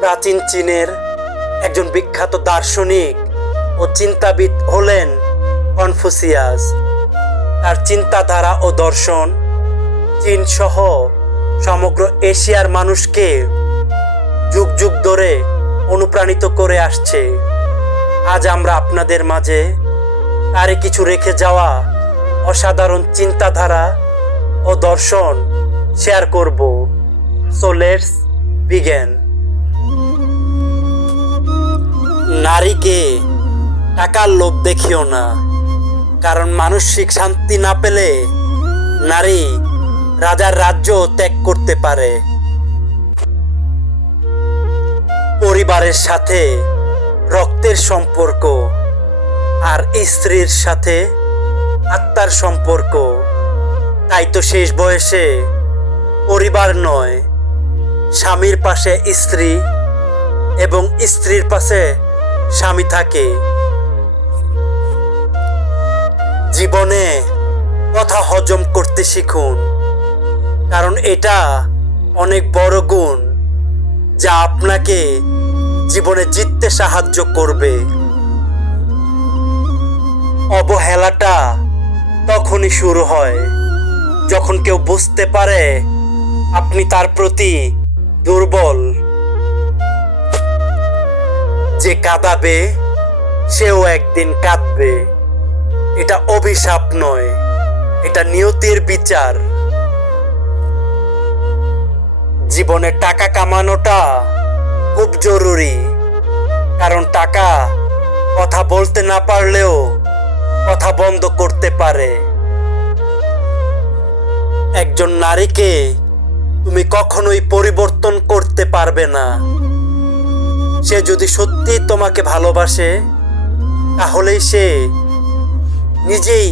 প্রাচীন চীনের একজন বিখ্যাত দার্শনিক ও চিন্তাবিদ হলেন কনফুসিয়াস। তার চিন্তাধারা ও দর্শন চীন সহ সমগ্র এশিয়ার মানুষকে যুগ যুগ ধরে অনুপ্রাণিত করে আসছে। আজ আমরা আপনাদের মাঝে তারই কিছু রেখে যাওয়া অসাধারণ চিন্তাধারা ও দর্শন শেয়ার করব। So let's begin. নারীকে টাকার লোভ দেখিও না, কারণ মানসিক শান্তি না পেলে নারী রাজার রাজ্য ত্যাগ করতে পারে। পরিবারের সাথে রক্তের সম্পর্ক আর স্ত্রীর সাথে আত্মার সম্পর্ক। তাই তো শেষ বয়সে পরিবার নয়, স্বামীর পাশে স্ত্রী এবং স্ত্রীর পাশে স্বামী থাকে। জীবনে কথা হজম করতে শিখুন, কারণ এটা অনেক বড় গুণ যা আপনাকে জীবনে জিততে সাহায্য করবে। অবহেলাটা তখনই শুরু হয় যখন কেউ বুঝতে পারে আপনি তার প্রতি দুর্বল। যে কাঁদাবে সেও একদিন কাঁদবে। এটা অভিশাপ নয়, এটা নিয়তির বিচার। জীবনে টাকা কামানোটা খুব জরুরি, কারণ টাকা কথা বলতে না পারলেও কথা বন্ধ করতে পারে। একজন নারীকে তুমি কখনোই পরিবর্তন করতে পারবে না। সে যদি সত্যি তোমাকে ভালোবাসে, তাহলেই সে নিজেই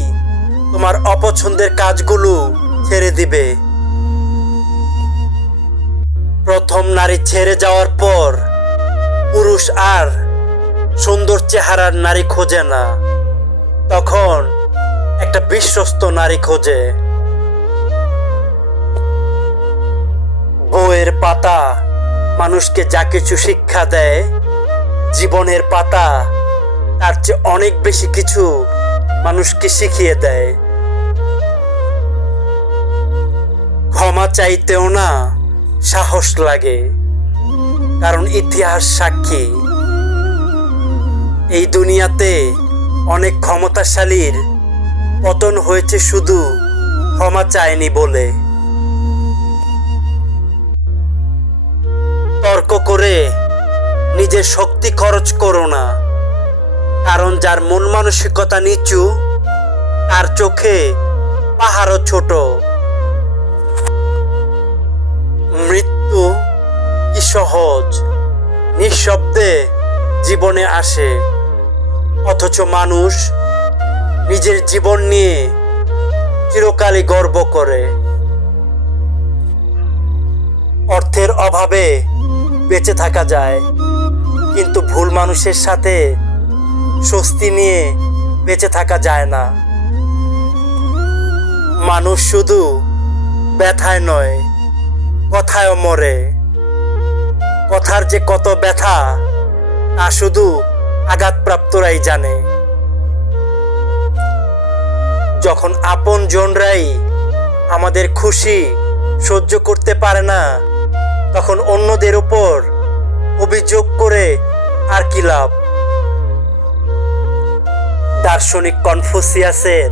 তোমার অপছন্দের কাজগুলো ছেড়ে দিবে। প্রথম নারী ছেড়ে যাওয়ার পর পুরুষ আর সুন্দর চেহারার নারী খোঁজে না, তখন একটা বিশ্বস্ত নারী খোঁজে। বইয়ের পাতা মানুষকে যা কিছু শিক্ষা দেয়, জীবনের পাতা তার চেয়ে অনেক বেশি কিছু মানুষকে শিখিয়ে দেয়। ক্ষমা চাইতেও না সাহস লাগে, কারণ ইতিহাস সাক্ষী এই দুনিয়াতে অনেক ক্ষমতাশালীর পতন হয়েছে শুধু ক্ষমা চায়নি বলে। তর্ক করে নিজের শক্তি খরচ করো না, কারণ যার মন মানসিকতা নিচু তার চোখে পাহাড়ও ছোট। মৃত্যু কি সহজ, নিঃশব্দে জীবনে আসে, অথচ মানুষ নিজের জীবন নিয়ে চিরকালই গর্ব করে। অর্থের অভাবে বেঁচে থাকা যায়, কিন্তু ভুল মানুষের সাথে স্বস্তি নিয়ে বেঁচে থাকা যায় না। মানুষ শুধু ব্যথায় নয়, কথায়ও মরে। কথার যে কত ব্যথা তা শুধু আঘাতপ্রাপ্তরাই জানে। যখন আপন জনরাই আমাদের খুশি সহ্য করতে পারে না, তখন অন্যদের উপর অভিযোগ করে আর কি লাভ। দার্শনিক কনফুসিয়াসের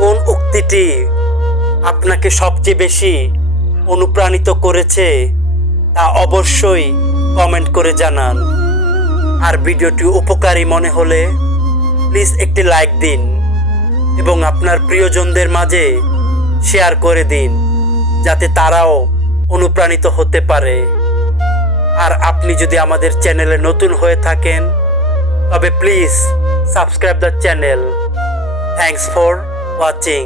কোন উক্তিটি আপনাকে সবচেয়ে বেশি অনুপ্রাণিত করেছে তা অবশ্যই কমেন্ট করে জানান। আর ভিডিওটি উপকারী মনে হলে প্লিজ একটি লাইক দিন এবং আপনার প্রিয়জনদের মাঝে শেয়ার করে দিন, যাতে তারাও অনুপ্রাণিত হতে পারে। আর আপনি যদি আমাদের চ্যানেলে নতুন হয়ে থাকেন তবে please subscribe the channel. Thanks for watching.